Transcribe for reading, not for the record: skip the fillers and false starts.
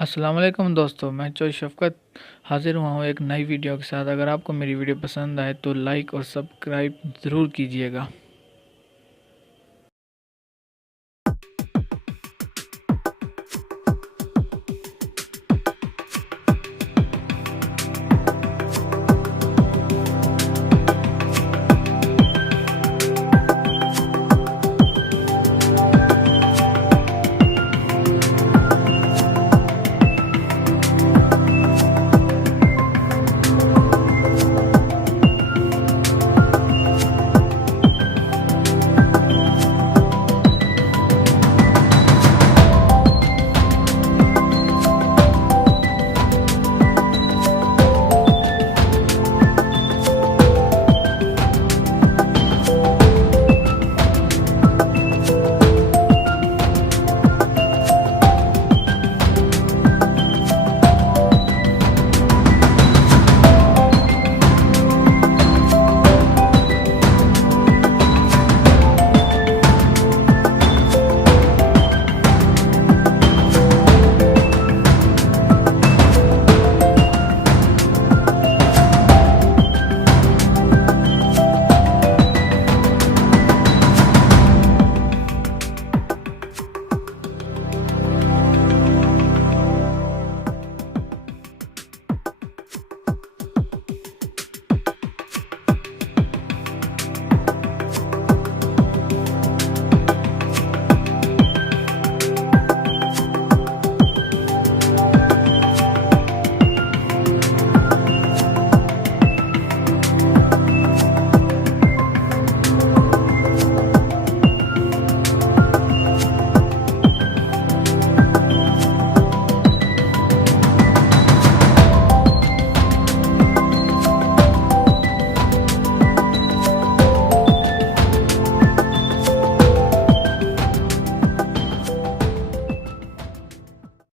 अस्सलाम वालेकुम दोस्तों, मैं चोई शफ़क़त हाज़िर हुआ हूँ एक नई वीडियो के साथ। अगर आपको मेरी वीडियो पसंद आए तो लाइक और सब्सक्राइब ज़रूर कीजिएगा।